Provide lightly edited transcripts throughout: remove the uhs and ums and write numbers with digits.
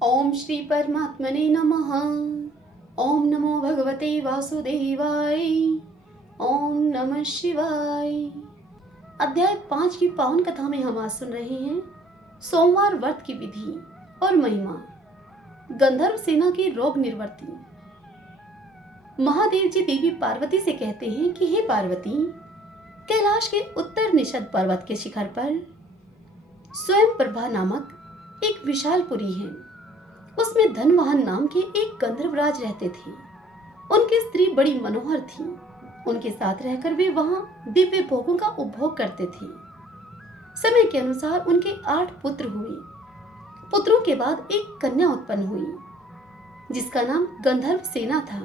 ओम श्री परमात्मने नमः। ओम नमो भगवते वासुदेवाय। ओम नमः शिवाय। अध्याय 5 की पावन कथा में हम आज सुन रहे हैं सोमवार व्रत की विधि और महिमा। गंधर्व सेना की रोग निवृत्ति। महादेव जी देवी पार्वती से कहते हैं कि हे पार्वती, कैलाश के उत्तर निषद पर्वत के शिखर पर स्वयं प्रभा नामक एक विशाल पुरी है। उसमें धनवाहन नाम के एक गंधर्वराज रहते थे। उनकी स्त्री बड़ी मनोहर थी। उनके साथ रहकर वे वहां दिव्य भोगों का उपभोग करते थे। समय के अनुसार उनके 8 पुत्र हुए। पुत्रों के बाद एक कन्या उत्पन्न हुई जिसका नाम गंधर्व सेना था।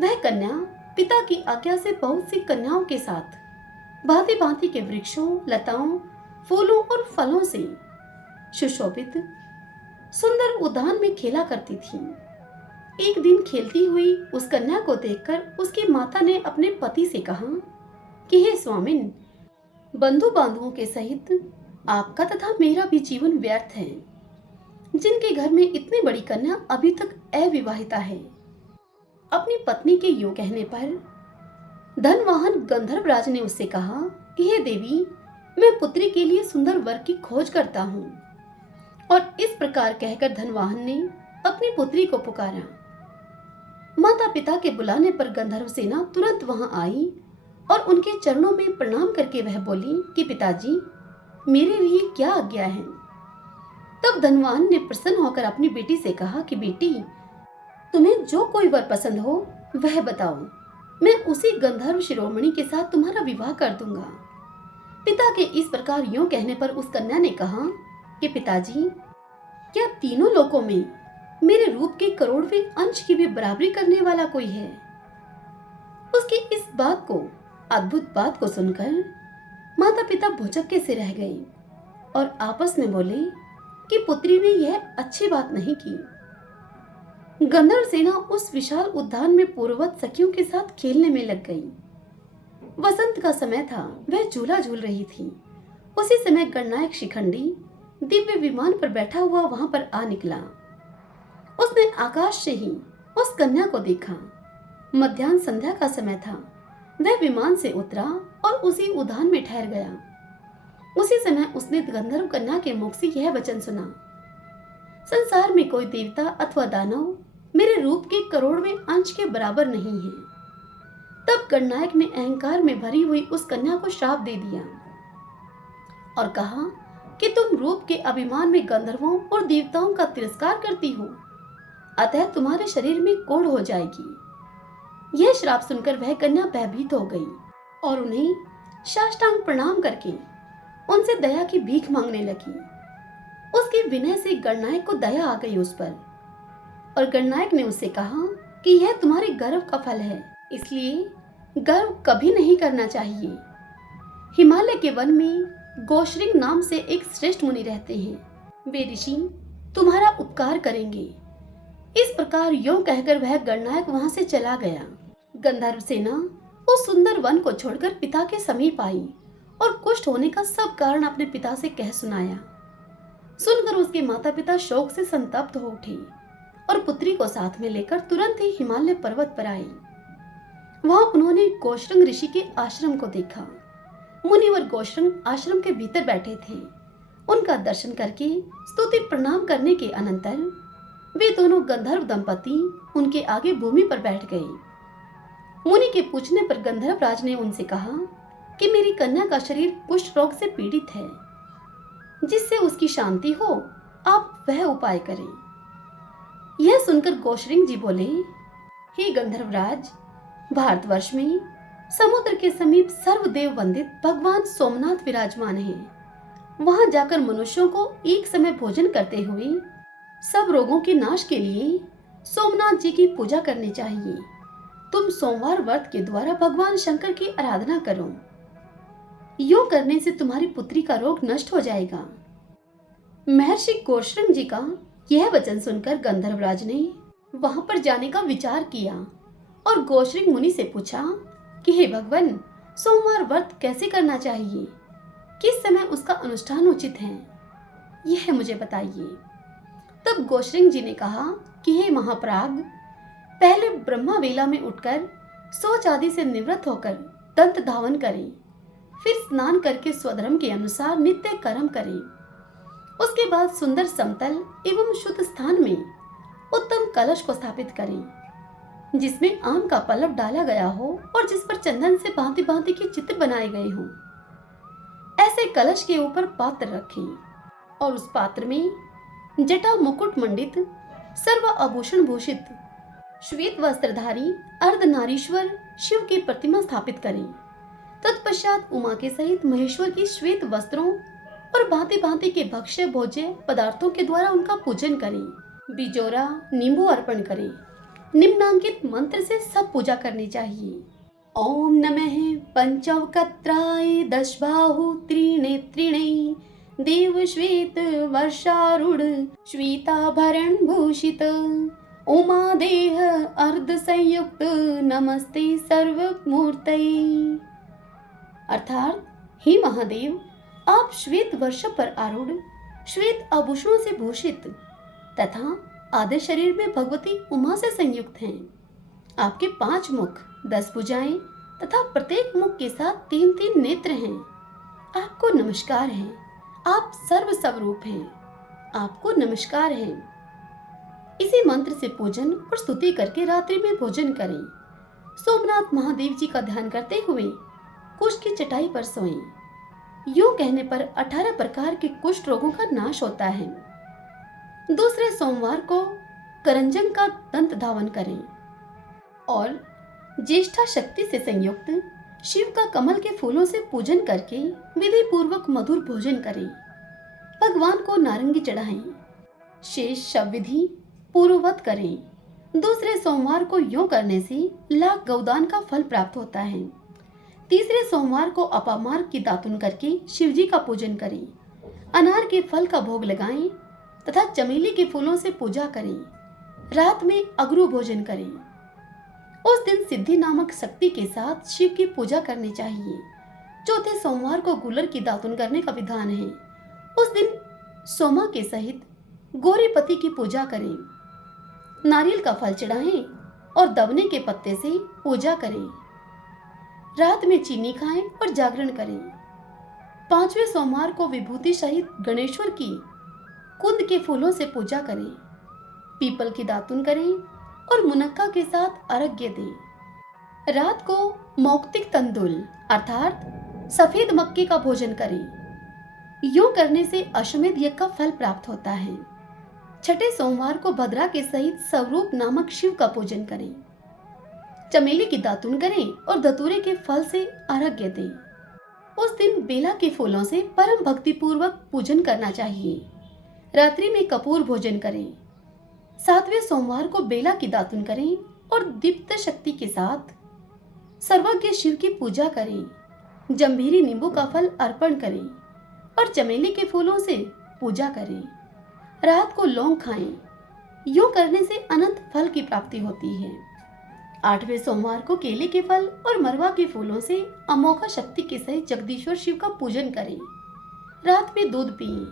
वह कन्या पिता की आज्ञा से बहुत सी कन्याओं के साथ भांति भांति के वृक्षों, लताओं, फूलों और फलों से सुशोभित सुंदर उद्यान में खेला करती थी। एक दिन खेलती हुई उस कन्या को देखकर उसकी माता ने अपने पति से कहा कि हे स्वामिन, बंधु बांधवों के सहित आपका तथा मेरा भी जीवन व्यर्थ है। जिनके घर में इतनी बड़ी कन्या अभी तक अविवाहिता है। अपनी पत्नी के यूं कहने पर धनवाहन गंधर्वराज ने उससे कहा कि हे देवी, मैं पुत्री के लिए सुंदर वर की खोज करता हूँ। और इस प्रकार कहकर धनवाहन ने अपनी पुत्री को पुकारा। माता पिता के बुलाने पर गंधर्व सेना तुरंत वहां आई और उनके चरणों में प्रणाम करके वह बोली कि पिताजी, मेरे लिए क्या आज्ञा है। तब धनवाहन ने प्रसन्न होकर अपनी बेटी से कहा कि बेटी, तुम्हें जो कोई वर पसंद हो वह बताओ, मैं उसी गंधर्व शिरोमणि के साथ तुम्हारा विवाह कर दूंगा। पिता के इस प्रकार यूं कहने पर उस कन्या ने कहा कि पिताजी, क्या तीनों लोकों में मेरे रूप के करोड़वें अंश की भी बराबरी करने वाला कोई है। उसकी इस अद्भुत बात को सुनकर माता पिता भुचक्के से रह गए और आपस में बोले कि पुत्री ने यह अच्छी बात नहीं की। गंधर्व सेना उस विशाल उद्यान में पूर्ववत सखियों के साथ खेलने में लग गई। वसंत का समय था, वह झूला झूल रही थी। उसी समय गणनायक शिखंडी दिव्य विमान पर बैठा हुआ वहां पर आ निकला। उसने आकाश से ही उस कन्या को देखा। मध्याह्न संध्या का समय था। वह विमान से उतरा और उसी उद्यान में ठहर गया। उसी समय उसने गंधर्व कन्या के मुख से यह वचन सुना, संसार में कोई देवता अथवा दानव मेरे रूप के करोड़वें अंश के बराबर नहीं है। तब गणनायक ने अहंकार में भरी हुई उस कन्या को श्राप दे दिया और कहा कि तुम रूप के अभिमान में गंधर्वों और देवताओं का तिरस्कार करती हो, अतः तुम्हारे शरीर में कोढ़ हो जाएगी। यह श्राप सुनकर वह कन्या भयभीत हो गई और उन्हें साष्टांग प्रणाम करके उनसे दया की भीख मांगने लगी। उसके विनय से गणनायक को दया आ गई उस पर और गणनायक ने उससे कहा कि यह तुम्हारे गर्व का फल है, इसलिए गर्व कभी नहीं करना चाहिए। हिमालय के वन में गोश्रिंग नाम से एक श्रेष्ठ मुनि रहते हैं। वे ऋषि तुम्हारा उपकार करेंगे। इस प्रकार यूं कहकर वह गणनायक वहां से चला गया। गंधर्व सेना उस सुंदर वन को छोड़कर पिता के समीप आई और कुष्ठ होने का सब कारण अपने पिता से कह सुनाया। सुनकर उसके माता पिता शोक से संतप्त हो उठे और पुत्री को साथ में लेकर तुरंत ही हिमालय पर्वत पर आए। वहां उन्होंने गोश्रंग ऋषि के आश्रम को देखा। मुनिवर गोश्रंग आश्रम के भीतर बैठे थे। उनका दर्शन करके स्तुति प्रणाम करने के अनंतर वे दोनों गंधर्व दंपति उनके आगे भूमि पर बैठ गए। मुनि के पूछने पर गंधर्व राज ने उनसे कहा कि मेरी कन्या का शरीर कुष्ठ रोग से पीड़ित है, जिससे उसकी शांति हो, आप वह उपाय करें। यह सुनकर गोश्रिंग जी बोले, हे गंधर्वराज, भारतवर्ष में समुद्र के समीप सर्वदेव वंदित भगवान सोमनाथ विराजमान हैं। वहां जाकर मनुष्यों को एक समय भोजन करते हुए सब रोगों के नाश के लिए सोमनाथ जी की पूजा करनी चाहिए। तुम सोमवार व्रत के द्वारा भगवान शंकर की आराधना करो। यूं करने से तुम्हारी पुत्री का रोग नष्ट हो जाएगा। महर्षि गोश्रंग जी का यह वचन सुनकर गंधर्वराज ने वहां पर जाने का विचार किया और गोश्रिंग मुनि से पूछा कि हे भगवान, सोमवार व्रत कैसे करना चाहिए, किस समय उसका अनुष्ठान उचित है, यह मुझे बताइए। तब तब गोश्रिंग जी ने कहा कि हे महापराग, पहले ब्रह्मा वेला में उठकर शौच आदि से निवृत्त होकर दंत धावन करें, फिर स्नान करके स्वधर्म के अनुसार नित्य कर्म करें। उसके बाद सुंदर समतल एवं शुद्ध स्थान में उत्तम कलश को स्थापित करें, जिसमें आम का पल्लव डाला गया हो और जिस पर चंदन से भांति भांति के चित्र बनाए गए हों। ऐसे कलश के ऊपर पात्र रखें और उस पात्र में जटा मुकुट मंडित सर्व आभूषण भूषित श्वेत वस्त्रधारी अर्धनारीश्वर शिव की प्रतिमा स्थापित करें। तत्पश्चात उमा के सहित महेश्वर की श्वेत वस्त्रों और भांति भांति के भक्ष्य भोज्य पदार्थों के द्वारा उनका पूजन करें। बिजोरा नींबू अर्पण करें। निम्नांकित मंत्र से सब पूजा करनी चाहिए। ओम नमः पंचवक्त्राय दशबाहु त्रिनेत्रिणे देव श्वेत वर्षारूढ़ श्वेताभरण भूषित उमा देह अर्ध संयुक्त नमस्ते सर्वमूर्तये। अर्थात हे महादेव, आप श्वेत वर्ष पर आरूढ़ श्वेत आभूषणों से भूषित तथा आधे शरीर में भगवती उमा से संयुक्त हैं। आपके 5 मुख 10 भुजाएं तथा प्रत्येक मुख के साथ 3-3 नेत्र हैं। आपको नमस्कार है। आप सर्व स्वरूप हैं। आपको नमस्कार है। इसी मंत्र से पूजन और स्तुति करके रात्रि में भोजन करें। सोमनाथ महादेव जी का ध्यान करते हुए कुष्ठ की चटाई पर सोएं। यूं कहने पर 18 प्रकार के कुष्ठ रोगों का नाश होता है। दूसरे सोमवार को करंजन का दंत धावन करें और ज्येष्ठा शक्ति से संयुक्त शिव का कमल के फूलों से पूजन करके विधि पूर्वक मधुर भोजन करें। भगवान को नारंगी चढ़ाएं। शेष शव विधि पूर्ववत करें। दूसरे सोमवार को यूं करने से लाख गौदान का फल प्राप्त होता है। तीसरे सोमवार को अपामार्ग की दातुन करके शिवजी का पूजन करें। अनार के फल का भोग लगाएं तथा चमेली के फूलों से पूजा करें। रात में अगरू भोजन करें। उस दिन सिद्धि नामक शक्ति के साथ शिव की पूजा करनी चाहिए। चौथे सोमवार को गुलर की दातुन करने का विधान है। उस दिन सोमा के सहित गौरीपति की पूजा करें। नारियल का फल चढ़ाएं और दवने के पत्ते से पूजा करें। रात में चीनी खाएं और जागरण करें। 5वें सोमवार को विभूति सहित गणेश्वर की कुंद के फूलों से पूजा करें। पीपल की दातुन करें और मुनक्का के साथ अर्घ्य दें। रात को मौक्तिक तंदुल अर्थात सफेद मक्के का भोजन करें। यूं करने से अश्वमेध यज्ञ का फल प्राप्त होता है। छठे सोमवार को भद्रा के सहित स्वरूप नामक शिव का पूजन करें। चमेली की दातुन करें और धतूरे के फल से अर्घ्य दें। उस दिन बेला के फूलों से परम भक्ति पूर्वक पूजन करना चाहिए। रात्रि में कपूर भोजन करें। 7वें सोमवार को बेला की दातुन करें और दीप्त शक्ति के साथ सर्वज्ञ शिव की पूजा करें। जंभीरी नींबू का फल अर्पण करें और चमेली के फूलों से पूजा करें। रात को लौंग खाएं। यूं करने से अनंत फल की प्राप्ति होती है। 8वें सोमवार को केले के फल और मरवा के फूलों से अमोघा शक्ति के सहित जगदीश्वर शिव का पूजन करें। रात में दूध पिएं।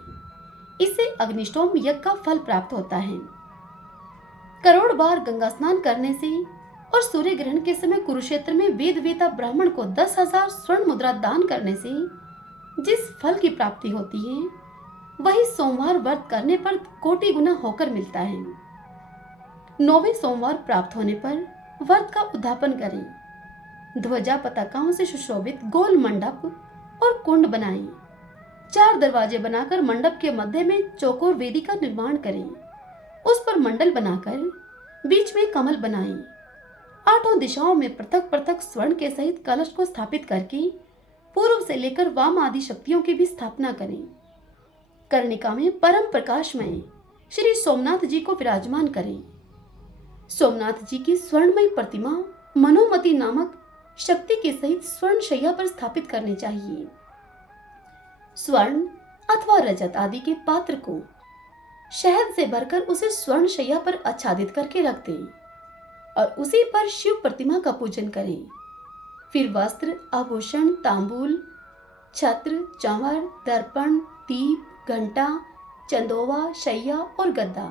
इससे अग्निष्टोम यज्ञ का फल प्राप्त होता है। करोड़ बार गंगा स्नान करने से और सूर्य ग्रहण के समय कुरुक्षेत्र में वेद वेता ब्राह्मण को 10,000 स्वर्ण मुद्रा दान करने से जिस फल की प्राप्ति होती है, वही सोमवार व्रत करने पर कोटि गुना होकर मिलता है। 9वें सोमवार प्राप्त होने पर व्रत का उद्यापन करें। ध्वजा पताकाओं से सुशोभित गोल मंडप और कुंड बनाएं। 4 दरवाजे बनाकर मंडप के मध्य में चौकोर वेदी का निर्माण करें। उस पर मंडल बनाकर बीच में कमल बनाएं। 8 दिशाओं में पृथक पृथक स्वर्ण के सहित कलश को स्थापित करके पूर्व से लेकर वाम आदि शक्तियों की भी स्थापना करें। कर्णिका में परम प्रकाशमय श्री सोमनाथ जी को विराजमान करें। सोमनाथ जी की स्वर्णमयी प्रतिमा मनोमती नामक शक्ति के सहित स्वर्ण शैया पर स्थापित करनी चाहिए। स्वर्ण अथवा रजत आदि के पात्र को शहद से भरकर उसे स्वर्ण शैया पर आच्छादित करके रख दें और उसी पर शिव प्रतिमा का पूजन करें। फिर वस्त्र, आभूषण, तांबूल, छत्र, चांवर, दर्पण, दीप, घंटा, चंदोवा, शैया और गद्दा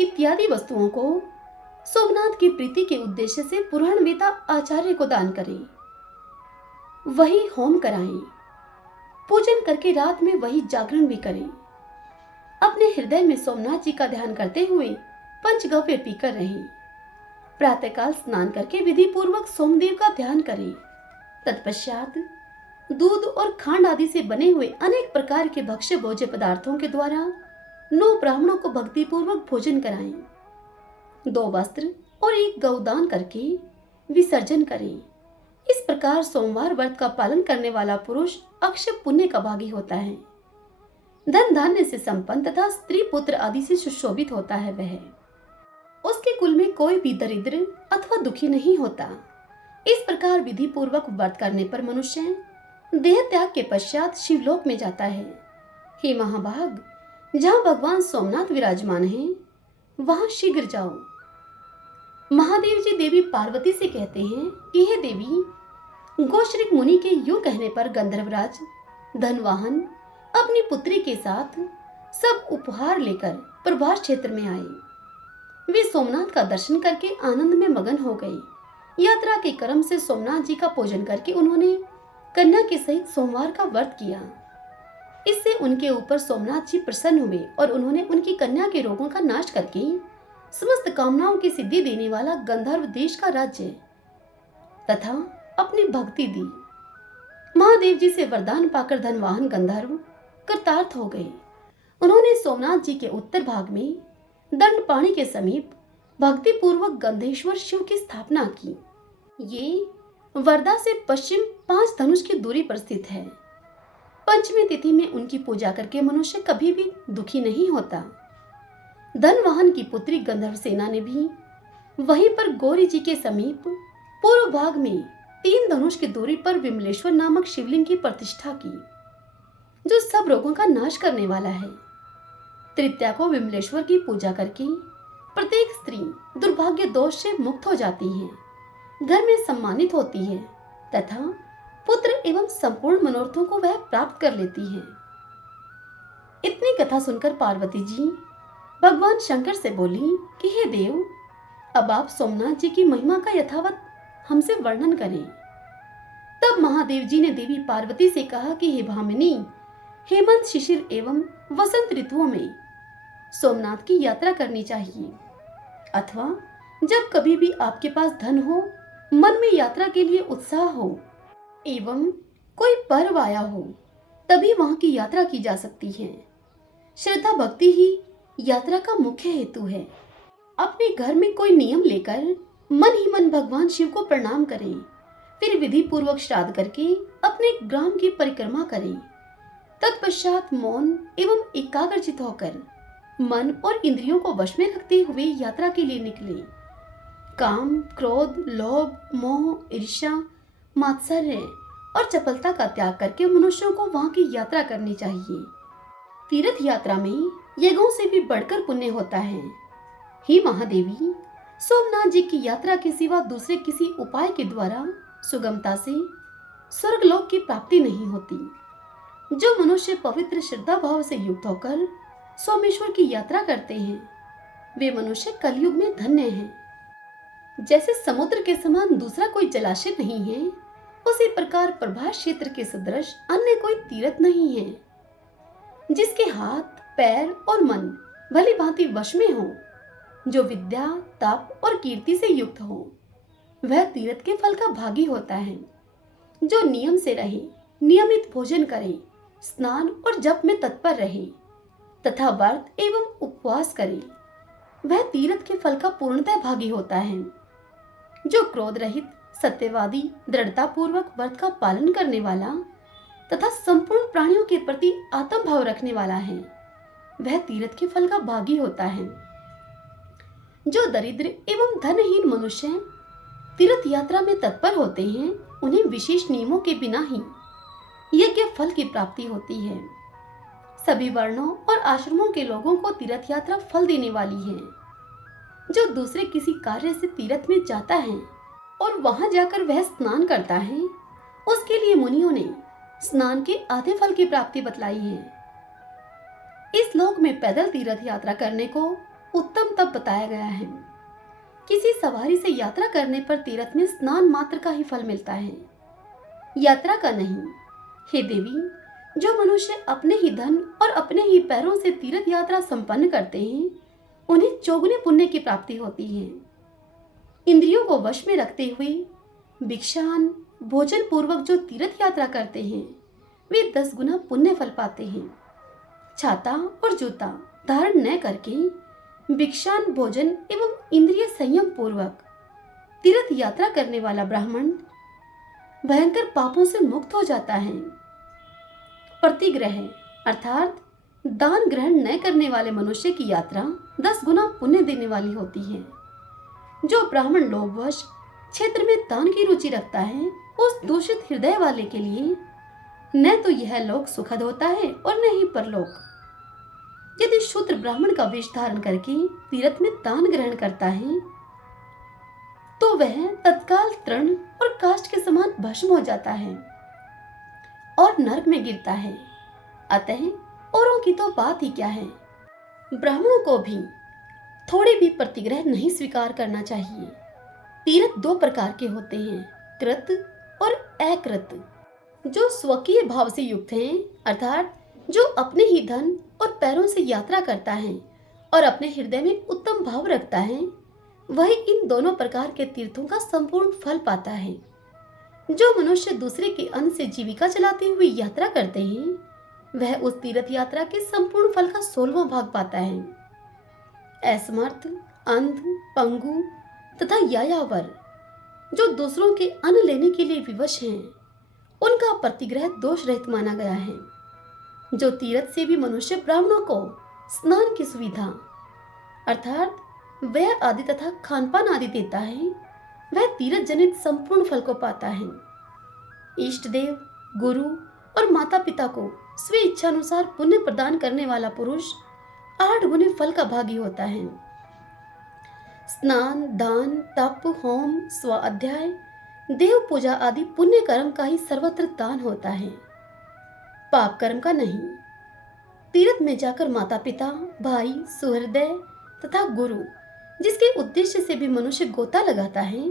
इत्यादि वस्तुओं को सोमनाथ की प्रीति के उद्देश्य से पुराण वेता आचार्य को दान करें। वही होम कराएं। पूजन करके रात में वही जागरण भी करें। अपने हृदय में सोमनाथ जी का ध्यान करते हुए पंचगव्य पीकर रहें। प्रातःकाल स्नान करके विधि पूर्वक सोमदेव का ध्यान करें। तत्पश्चात दूध और खांड आदि से बने हुए अनेक प्रकार के भक्ष्य भोज्य पदार्थों के द्वारा 9 ब्राह्मणों को भक्ति पूर्वक भोजन कराएं। 2 वस्त्र और 1 गौदान करके विसर्जन करें। इस प्रकार सोमवार व्रत का पालन करने वाला पुरुष अक्षय पुण्य का भागी होता है। धन धान्य से संपन्न तथा स्त्री पुत्र आदि से सुशोभित होता है। वह उसके कुल में कोई भी दरिद्र अथवा दुखी नहीं होता। इस प्रकार विधि पूर्वक व्रत करने पर मनुष्य देह त्याग के पश्चात शिवलोक में जाता है। हे महाभाग, जहाँ भगवान सोमनाथ विराजमान हैं, वहां शीघ्र जाओ। महादेव जी देवी पार्वती से कहते हैं कि हे देवी, गोश्रिक मुनि के यूं कहने पर गंधर्वराज धनवाहन अपनी पुत्री के साथ सब उपहार लेकर प्रभास क्षेत्र में आए। वे सोमनाथ का दर्शन करके आनंद में मगन हो गए। यात्रा के क्रम से सोमनाथ जी का पूजन करके उन्होंने कन्या के सहित सोमवार का व्रत किया। इससे उनके ऊपर सोमनाथ जी प्रसन्न हुए और उन्होंने उनकी कन्या के रोगों का नाश करके समस्त कामनाओं की सिद्धि देने वाला गंधर्व देश का राज्य तथा अपनी भक्ति दी। महादेव जी से वरदान पाकर धनवाहन गंधर्व कृतार्थ हो गए। उन्होंने सोमनाथ जी के उत्तर भाग में दंडपाणी के समीप भक्ति पूर्वक गंधेश्वर शिव की स्थापना की। ये वर्धा से पश्चिम 5 धनुष की दूरी पर स्थित है। पंचमी तिथि में उनकी पूजा करके मनुष्य कभी भी दुखी नहीं होता। धनवाहन की पुत्री गंधर्व सेना ने भी वहीं पर गौरी जी के समीप पूर्व भाग में 3 धनुष की दूरी पर विमलेश्वर नामक शिवलिंग की प्रतिष्ठा की, जो सब रोगों का नाश करने वाला है। तृतीया को विमलेश्वर की पूजा करके प्रत्येक स्त्री दुर्भाग्य दोष से मुक्त हो जाती है, घर में सम्मानित होती है तथा पुत्र एवं संपूर्ण मनोरथों को वह प्राप्त कर लेती है। इतनी कथा सुनकर पार्वती जी भगवान शंकर से बोली कि हे देव, अब आप सोमनाथ जी की महिमा का यथावत हमसे वर्णन करें। तब महादेव जी ने देवी पार्वती से कहा कि हे भामिनी, हेमंत शिशिर एवं वसंत ऋतुओं में सोमनाथ की यात्रा करनी चाहिए, अथवा जब कभी भी आपके पास धन हो, मन में यात्रा के लिए उत्साह हो एवं कोई पर्व आया हो, तभी वहां की यात्रा की जा सकती है। श्रद्धा भक्ति ही यात्रा का मुख्य हेतु है। अपने घर में कोई नियम लेकर मन ही मन भगवान शिव को प्रणाम करें, फिर विधि पूर्वक श्राद्ध करके अपने ग्राम की परिक्रमा करें। तत्पश्चात मौन एवं एकाग्रचित होकर मन और इंद्रियों को वश में रखते हुए यात्रा के लिए निकले। काम, क्रोध, लोभ, मोह, ईर्ष्या, मात्सर्य और चपलता का त्याग करके मनुष्यों को वहां की यात्रा करनी चाहिए। तीर्थ यात्रा में यज्ञों से भी बढ़कर पुण्य होता है। हे महादेवी, सोमनाथ जी की यात्रा के सिवा दूसरे किसी उपाय के द्वारा सुगमता से स्वर्गलोक की प्राप्ति नहीं होती। जो मनुष्य पवित्र श्रद्धा भाव से युक्त होकर सोमेश्वर की यात्रा करते हैं, वे मनुष्य कलयुग में धन्य हैं। जैसे समुद्र के समान दूसरा कोई जलाशय नहीं है, उसी प्रकार प्रभास क्षेत्र के सदृश अन्य कोई तीर्थ नहीं है। जिसके हाथ, पैर और मन भली भांति वश में हो, जो विद्या, तप और कीर्ति से युक्त हो, वह तीर्थ के फल का भागी होता है। जो नियम से रहे, नियमित भोजन करे, स्नान और जप में तत्पर रहे तथा व्रत एवं उपवास करे, वह तीर्थ के फल का पूर्णतः भागी होता है। जो क्रोध रहित, सत्यवादी, दृढ़ता पूर्वक व्रत का पालन करने वाला तथा संपूर्ण प्राणियों के प्रति आत्म भाव रखने वाला है, वह तीर्थ के फल का भागी होता है। जो दरिद्र एवं धनहीन मनुष्य तीर्थ यात्रा में तत्पर होते हैं, उन्हें विशेष नियमों के बिना ही यज्ञ फल की प्राप्ति होती है। सभी वर्णों और आश्रमों के लोगों को तीर्थ यात्रा फल देने वाली है। जो दूसरे किसी कार्य से तीर्थ में जाता है और वहां जाकर वह स्नान करता है, उसके लिए मुनियों ने स्नान के आधे फल की प्राप्ति बतलाई है। इस लोक में पैदल तीर्थ यात्रा करने को उत्तम तप बताया गया है। किसी सवारी से यात्रा करने पर तीर्थ में स्नान मात्र का ही फल मिलता है, यात्रा का नहीं। हे देवी, जो मनुष्य अपने ही धन और अपने ही पैरों से तीर्थ यात्रा संपन्न करते हैं, उन्हें चौगुने पुण्य की प्राप्ति होती है। इंद्रियों को वश में रखते हुए भिक्षान भोजन पूर्वक जो तीर्थ यात्रा करते हैं, वे 10 गुना पुण्य फल पाते हैं। छाता और जूता धारण न करके भिक्षान भोजन एवं इंद्रिय संयम पूर्वक तीर्थ यात्रा करने वाला ब्राह्मण भयंकर पापों से मुक्त हो जाता है। प्रतिग्रह अर्थात दान ग्रहण न करने वाले मनुष्य की यात्रा 10 गुना पुण्य देने वाली होती है। जो ब्राह्मण लोभवश क्षेत्र में दान की रुचि रखता है, उस दूषित हृदय वाले के लिए न तो यह लोक सुखद होता है और न ही परलोक। यदि शूद्र ब्राह्मण का वेश धारण करके तीर्थ में दान ग्रहण करता है, तो वह तत्काल तृण और काष्ठ के समान भस्म हो जाता है और नरक में गिरता है। अतः औरों की तो बात ही क्या है, ब्राह्मणों को भी थोड़ी भी प्रतिग्रह नहीं स्वीकार करना चाहिए। तीर्थ 2 प्रकार के होते हैं, कृत और अकृत। जो स्वकीय भाव से युक्त हैं, अर्थात जो अपने ही धन और पैरों से यात्रा करता है और अपने हृदय में उत्तम भाव रखता है, वही इन दोनों प्रकार के तीर्थों का संपूर्ण फल पाता है। जो मनुष्य दूसरे के अन्न से जीविका चलाते हुए यात्रा करते हैं, वह उस तीर्थ यात्रा के संपूर्ण फल का 16वां भाग पाता है। असमर्थ, अंध, पंगु तथा यायावर जो दूसरों के अन्न लेने के लिए विवश हैं, उनका प्रतिग्रह दोष रहित माना गया है। जो तीर्थ से भी मनुष्य ब्राह्मणों को स्नान की सुविधा अर्थात व्यय आदि तथा खानपान आदि देता है, वह तीर्थ जनित संपूर्ण फल को पाता है। इष्ट देव, गुरु और माता पिता को स्व इच्छानुसार पुण्य प्रदान करने वाला पुरुष 8 गुने फल का भागी होता है। स्नान, दान, तप, होम, स्वाध्याय, देव पूजा आदि पुण्य कर्म का ही सर्वत्र दान होता है, पाप कर्म का नहीं। तीर्थ में जाकर माता पिता, भाई, सुहृदय तथा गुरु जिसके उद्देश्य से भी मनुष्य गोता लगाता है,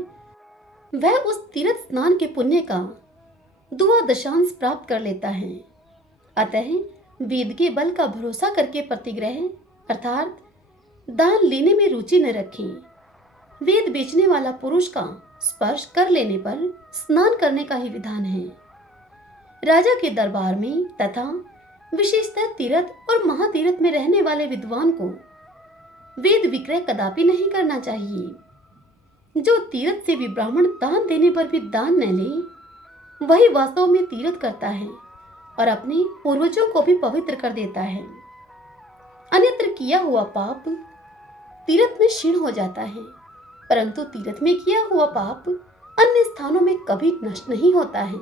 वह उस तीर्थ स्नान के पुण्य का 2 दशांश प्राप्त कर लेता है। अतः वेद के बल का भरोसा करके प्रतिग्रह अर्थात दान लेने में रुचि न रखें। वेद बेचने वाला पुरुष का स्पर्श कर लेने पर स्नान करने का ही विधान है। राजा के दरबार में तथा विशेषतः तीर्थ और महातीर्थ में रहने वाले विद्वान को वेद विक्रय कदापि नहीं करना चाहिए। जो तीर्थ से भी ब्राह्मण दान देने पर भी दान न ले, वही वास्तव में तीर्थ करता है और अपने पूर्वजों को भी पवित्र कर देता है। अन्यत्र किया हुआ पाप तीर्थ में क्षीण हो जाता है, परंतु तीर्थ में किया हुआ पाप अन्य स्थानों में कभी नष्ट नहीं होता है।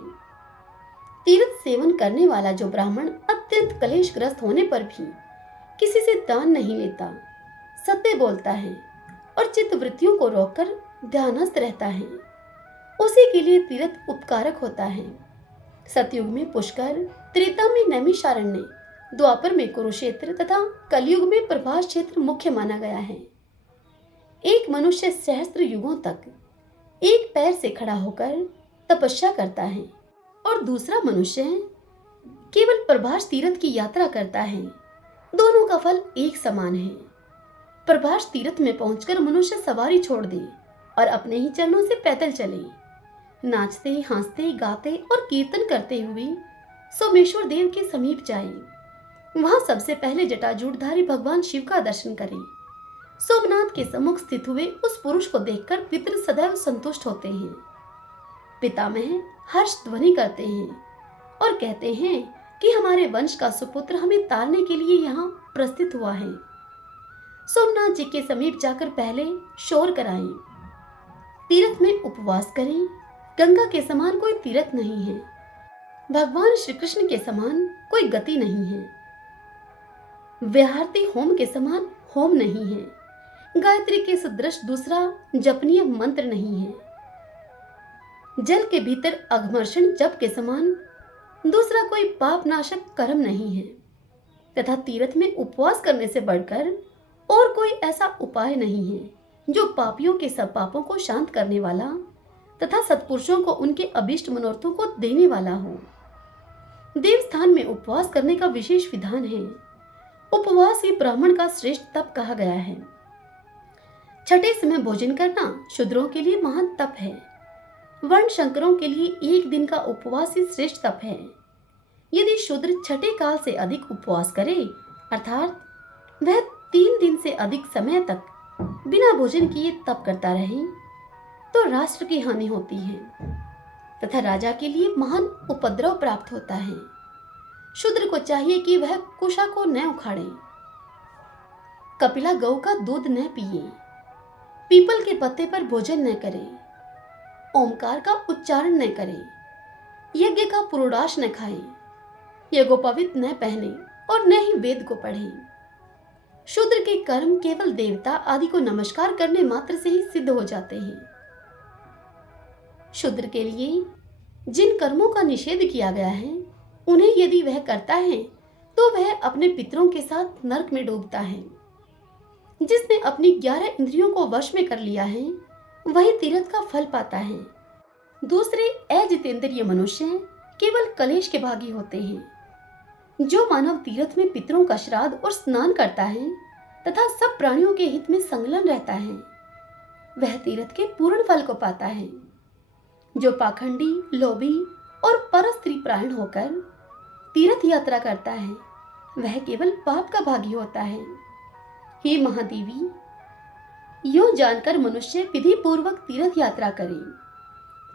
तीर्थ सेवन करने वाला जो ब्राह्मण अत्यंत कलेशग्रस्त होने पर भी किसी से दान नहीं लेता, सत्य बोलता है और चित्त वृत्तियों को रोककर ध्यानस्थ रहता है, उसी के लिए तीर्थ उपकारक होता है। सतयुग में पुष्कर, त्रेता में नैमिषारण्य, द्वापर में कुरुक्षेत्र तथा कलयुग में प्रभास क्षेत्र मुख्य माना गया है। एक मनुष्य सहस्त्र युगों तक एक पैर से खड़ा होकर तपस्या करता है और दूसरा मनुष्य केवल प्रभास तीर्थ की यात्रा करता है। दोनों का फल एक समान है। प्रभास तीर्थ में पहुंचकर मनुष्य सवारी छोड़ दे और अपने ही चरणों से पैदल चले, नाचते, हंसते, गाते और कीर्तन करते हुए सोमेश्वर देव के समीप जाए। वहां सबसे पहले जटाजूटधारी भगवान शिव का दर्शन करें। सोमनाथ के सम्मुख स्थित हुए उस पुरुष को देखकर पितृ सदैव संतुष्ट होते हैं। पितामह हर्ष ध्वनि करते हैं और कहते हैं कि हमारे वंश का सुपुत्र हमें तारने के लिए यहाँ प्रस्थित हुआ है। सोमनाथ जी के समीप जाकर पहले शोर कराएं, तीर्थ में उपवास करें। गंगा के समान कोई तीर्थ नहीं है, भगवान श्री कृष्ण के समान कोई गति नहीं है, व्याहृति होम के समान होम नहीं है, गायत्री के सदृश दूसरा जपनीय मंत्र नहीं है, जल के भीतर अघमर्षण जप के समान दूसरा कोई पाप नाशक कर्म नहीं है, तथा तीर्थ में उपवास करने से बढ़कर और कोई ऐसा उपाय नहीं है जो पापियों के सब पापों को शांत करने वाला तथा सत्पुरुषों को उनके अभिष्ट मनोरथों को देने वाला हो। देवस्थान में उपवास करने का विशेष विधान है। उपवास ही ब्राह्मण का श्रेष्ठ तप कहा गया है। छठे समय भोजन करना शूद्रों के लिए महान तप है। वर्ण शंकरों के लिए एक दिन का उपवास ही श्रेष्ठ तप है। यदि शूद्र छठे काल से अधिक उपवास करे, अर्थात वह 3 दिन से अधिक समय तक बिना भोजन किए तप करता रहे, तो राष्ट्र की हानि होती है तथा राजा के लिए महान उपद्रव प्राप्त होता है। शूद्र को चाहिए कि वह कुशा को न उखाड़े, कपिला गौ का दूध न पिए, पीपल के पत्ते पर भोजन न करे, ओमकार का उच्चारण न करे, यज्ञ का पुरोडाश न खाए, यज्ञोपवीत न पहने और न ही वेद को पढ़े। शूद्र के कर्म केवल देवता आदि को नमस्कार करने मात्र से ही सिद्ध हो जाते हैं। शूद्र के लिए जिन कर्मों का निषेध किया गया है, उन्हें यदि वह करता है तो वह अपने पितरों के साथ नरक में डूबता है। जिसने अपनी 11 इंद्रियों को वश में कर लिया है, वही तीर्थ का फल पाता है। दूसरे अजितेंद्रिय मनुष्य केवल कलेश के भागी होते हैं। जो मानव तीर्थ में पितरों का श्राद्ध और स्नान करता है तथा सब प्राणियों के हित में संलग्न रहता है, वह तीर्थ के पूर्ण फल को पाता है। जो पाखंडी, लोभी और परस्त्री प्राण होकर तीर्थ यात्रा करता है, वह केवल पाप का भागी होता है। हे महादेवी, यो जानकर मनुष्य विधि पूर्वक तीर्थ यात्रा करे।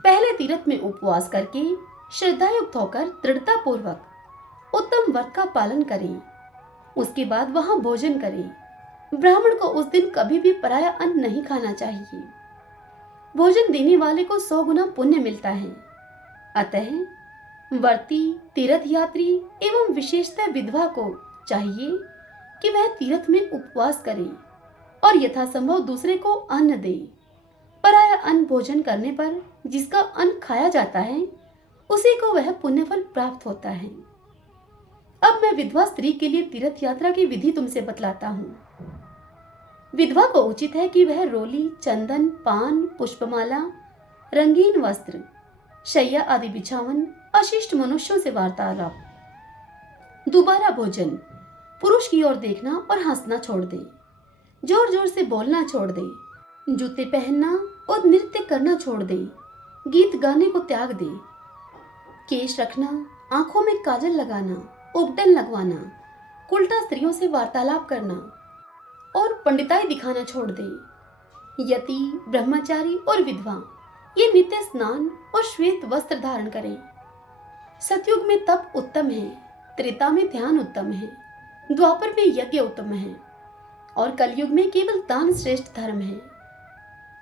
पहले तीर्थ में उपवास करके श्रद्धायुक्त होकर दृढ़ता पूर्वक उत्तम व्रत का पालन करें। उसके बाद वहां भोजन करें। ब्राह्मण को उस दिन कभी भी पराया अन्न नहीं खाना चाहिए। भोजन देने वाले को 100 गुना पुण्य मिलता है। अतः व्रती, तीर्थ यात्री एवं विशेषतः विधवा को चाहिए कि वह तीर्थ में उपवास करे और यथासंभव दूसरे को अन्न दे। पराया अन्न भोजन करने पर जिसका अन्न खाया जाता है, उसी को वह पुण्यफल प्राप्त होता है। अब मैं विधवा स्त्री के लिए तीर्थ यात्रा की विधि तुमसे बतलाता हूँ। विधवा को उचित है कि वह रोली, चंदन, पान, पुष्पमाला, रंगीन वस्त्र, शैया आदि बिछावन, अशिष्ट मनुष्यों से वार्तालाप, दोबारा भोजन, पुरुष की ओर देखना और हंसना छोड़ दे, जोर जोर से बोलना छोड़ दे, जूते पहनना और नृत्य करना छोड़ दे, गीत गाने को त्याग दे, केश रखना, आंखों में काजल लगाना, उपटन लगवाना, उल्टा स्त्रियों से वार्तालाप करना और पंडिताई दिखाना छोड़ दे। यति, ब्रह्मचारी और विधवा ये नित्य स्नान और श्वेत वस्त्र धारण करें। सतयुग में तप उत्तम है, त्रेता में ध्यान उत्तम है, द्वापर में यज्ञ उत्तम है और कलयुग में केवल दान श्रेष्ठ धर्म है।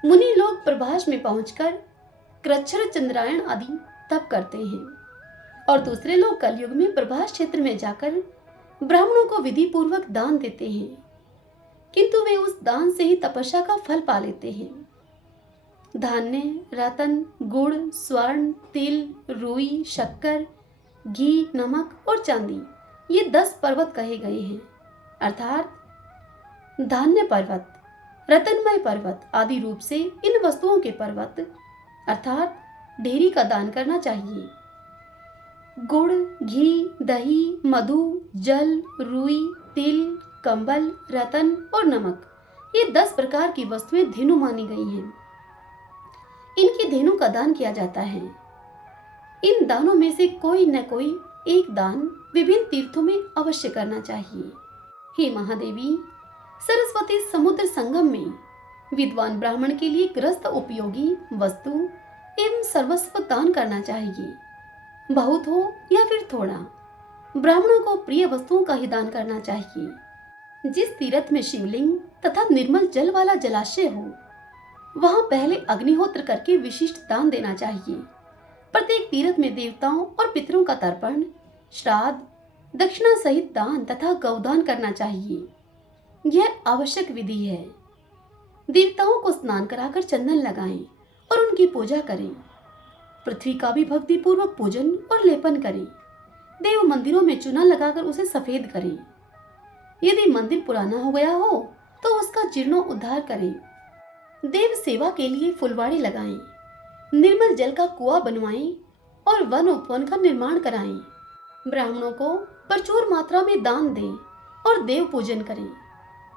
मुनि लोग प्रभास में पहुंचकर कृच्छ्र, चंद्रायण आदि तप करते हैं और दूसरे लोग कलयुग में प्रभास क्षेत्र में जाकर ब्राह्मणों को विधि पूर्वक दान देते हैं, किंतु वे उस दान से ही तपस्या का फल पा लेते हैं। धान्य, रत्न, गुड़, स्वर्ण, तिल, रुई, शक्कर, घी, नमक और चांदी ये 10 पर्वत कहे गए हैं, अर्थात धान्य पर्वत, रत्नमय पर्वत आदि रूप से इन वस्तुओं के पर्वत अर्थात ढेरी का दान करना चाहिए। गुड़, घी, दही, मधु, जल, रुई, तिल, कंबल, रतन और नमक ये 10 प्रकार की वस्तुएं धेनु मानी गई हैं। इनकी धेनु का दान किया जाता है। इन दानों में से कोई न कोई एक दान विभिन्न तीर्थों में अवश्य करना चाहिए। हे महादेवी, सरस्वती समुद्र संगम में विद्वान ब्राह्मण के लिए ग्रस्त उपयोगी वस्तु एवं सर्वस्व दान करना चाहिए। बहुत हो या फिर थोड़ा, ब्राह्मणों को प्रिय वस्तुओं का ही दान करना चाहिए। जिस तीर्थ में शिवलिंग तथा निर्मल जल वाला जलाशय हो, वहां पहले अग्निहोत्र करके विशिष्ट दान देना चाहिए। प्रत्येक तीर्थ में देवताओं और पितरों का तर्पण, श्राद्ध, दक्षिणा सहित दान तथा गौदान करना चाहिए। यह आवश्यक विधि है। देवताओं को स्नान कराकर चंदन लगाएं और उनकी पूजा करें। पृथ्वी का भी भक्ति पूर्वक पूजन और लेपन करें। देव मंदिरों में चूना लगाकर उसे सफेद करें। यदि मंदिर पुराना हो गया हो तो उसका जीर्णोद्धार करें। देव सेवा के लिए फुलवाड़ी लगाएं, निर्मल जल का कुआं बनवाएं और वन उपवन का निर्माण कराएं। ब्राह्मणों को प्रचुर मात्रा में दान दें और देव पूजन करें।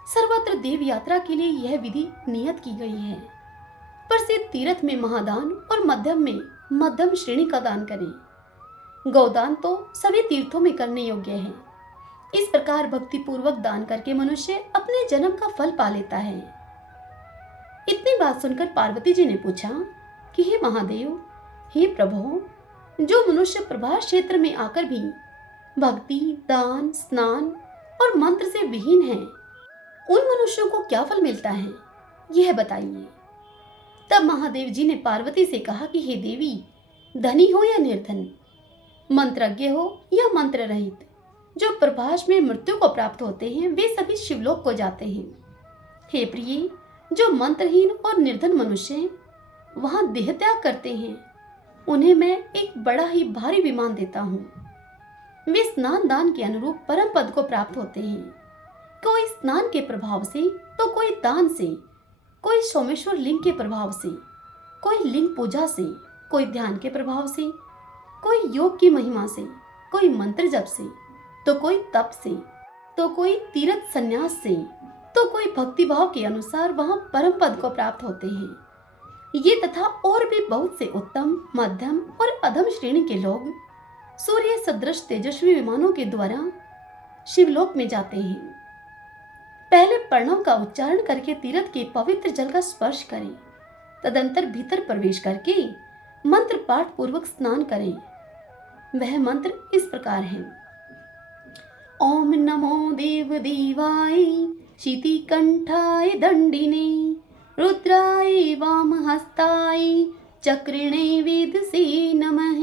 सर्वत्र देव यात्रा के लिए यह विधि नियत की गई है। प्रसिद्ध तीर्थ में महादान और मध्यम में मध्यम श्रेणी का दान करें। गौदान तो सभी तीर्थों में करने योग्य है। इस प्रकार भक्ति पूर्वक दान करके मनुष्य अपने जन्म का फल पा लेता है। इतनी बात सुनकर पार्वती जी ने पूछा कि हे महादेव, हे प्रभु, जो मनुष्य प्रभास क्षेत्र में आकर भी भक्ति, दान, स्नान और मंत्र से विहीन है, उन मनुष्यों को क्या फल मिलता है, यह बताइए। तब महादेव जी ने पार्वती से कहा कि हे देवी, धनी हो या निर्धन, मंत्रज्ञ हो या मंत्र रहित, जो प्रभास में मृत्यु को प्राप्त होते हैं वे सभी शिवलोक को जाते हैं। हे प्रिय, जो मंत्रहीन और निर्धन मनुष्य वहां देह त्याग करते हैं, उन्हें मैं एक बड़ा ही भारी विमान देता हूँ। वे स्नान दान के अनुरूप परम पद को प्राप्त होते हैं। कोई स्नान के प्रभाव से तो कोई दान से, कोई सोमेश्वर लिंग के प्रभाव से, कोई लिंग पूजा से, कोई ध्यान के प्रभाव से, कोई योग की महिमा से, कोई मंत्र जप से, तो कोई तप से, तो कोई तीर्थ संन्यास से, तो कोई भक्ति भाव के अनुसार वहां परम पद को प्राप्त होते हैं। ये तथा और भी बहुत से उत्तम, मध्यम और अधम श्रेणी के लोग सूर्य सदृश तेजस्वी विमानों के द्वारा शिवलोक में जाते हैं। पहले प्रणव का उच्चारण करके तीर्थ के पवित्र जल का स्पर्श करें, तदंतर भीतर प्रवेश करके मंत्र पाठ पूर्वक स्नान करें। वह मंत्र इस प्रकार है: ओम नमो देव देवाय शितिकंठाय दंडिने रुद्राय वामहस्ताय चक्रिणे वेदसे नमः।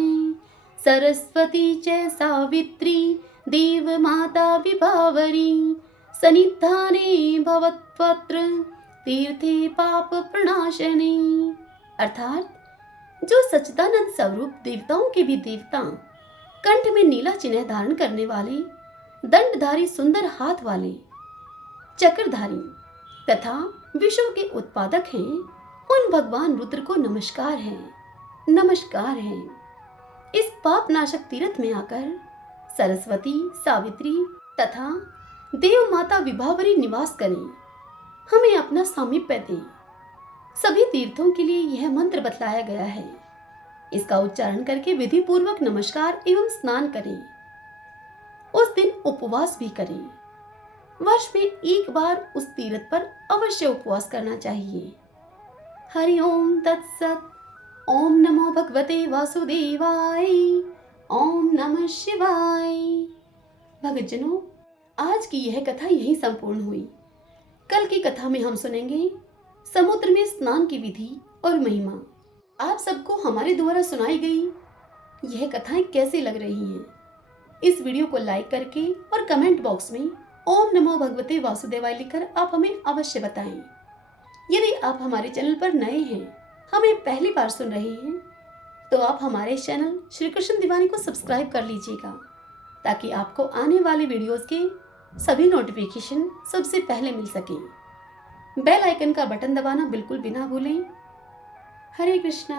सरस्वती च सावित्री देव माता विभावरी सन्निधाने भवत्वत्र तीर्थे पाप प्रणाशने। अर्थात जो सच्चिदानंद स्वरूप देवताओं के भी देवता, कंठ में नीला चिन्ह धारण करने वाले, दंडधारी सुंदर हाथ वाले, चक्रधारी तथा विश्व के उत्पादक हैं, उन भगवान रुद्र को नमस्कार है, नमस्कार है। इस पाप नाशक तीर्थ में आकर सरस्वती, सावित्री तथा देव माता विभावरी निवास करें, हमें अपना सामीप्य दें। सभी तीर्थों के लिए यह मंत्र बतलाया गया है। इसका उच्चारण करके विधि पूर्वक नमस्कार एवं स्नान करें। उस दिन उपवास भी करें। वर्ष में एक बार उस तीर्थ पर अवश्य उपवास करना चाहिए। हरि ओम तत्सत। ओम नमो भगवते वासुदेवाय। ओम नमः शिवाय। भक्तजनों, आज की यह कथा यही संपूर्ण हुई। कल की कथा में हम सुनेंगे समुद्र में स्नान की विधि और महिमा। आप सबको हमारे द्वारा सुनाई गई यह कथाएं कैसी लग रही हैं? इस वीडियो को लाइक करके और कमेंट बॉक्स में ओम नमो भगवते वासुदेवाय लिखकर आप हमें अवश्य बताएं। यदि आप हमारे चैनल पर नए हैं, हमें पहली बार सुन रहे हैं, तो आप हमारे चैनल श्री कृष्ण दीवानी को सब्सक्राइब कर लीजिएगा, ताकि आपको आने वाले वीडियोस के सभी नोटिफिकेशन सबसे पहले मिल सके। बेल आइकन का बटन दबाना बिल्कुल भी ना भूलें। हरे कृष्णा।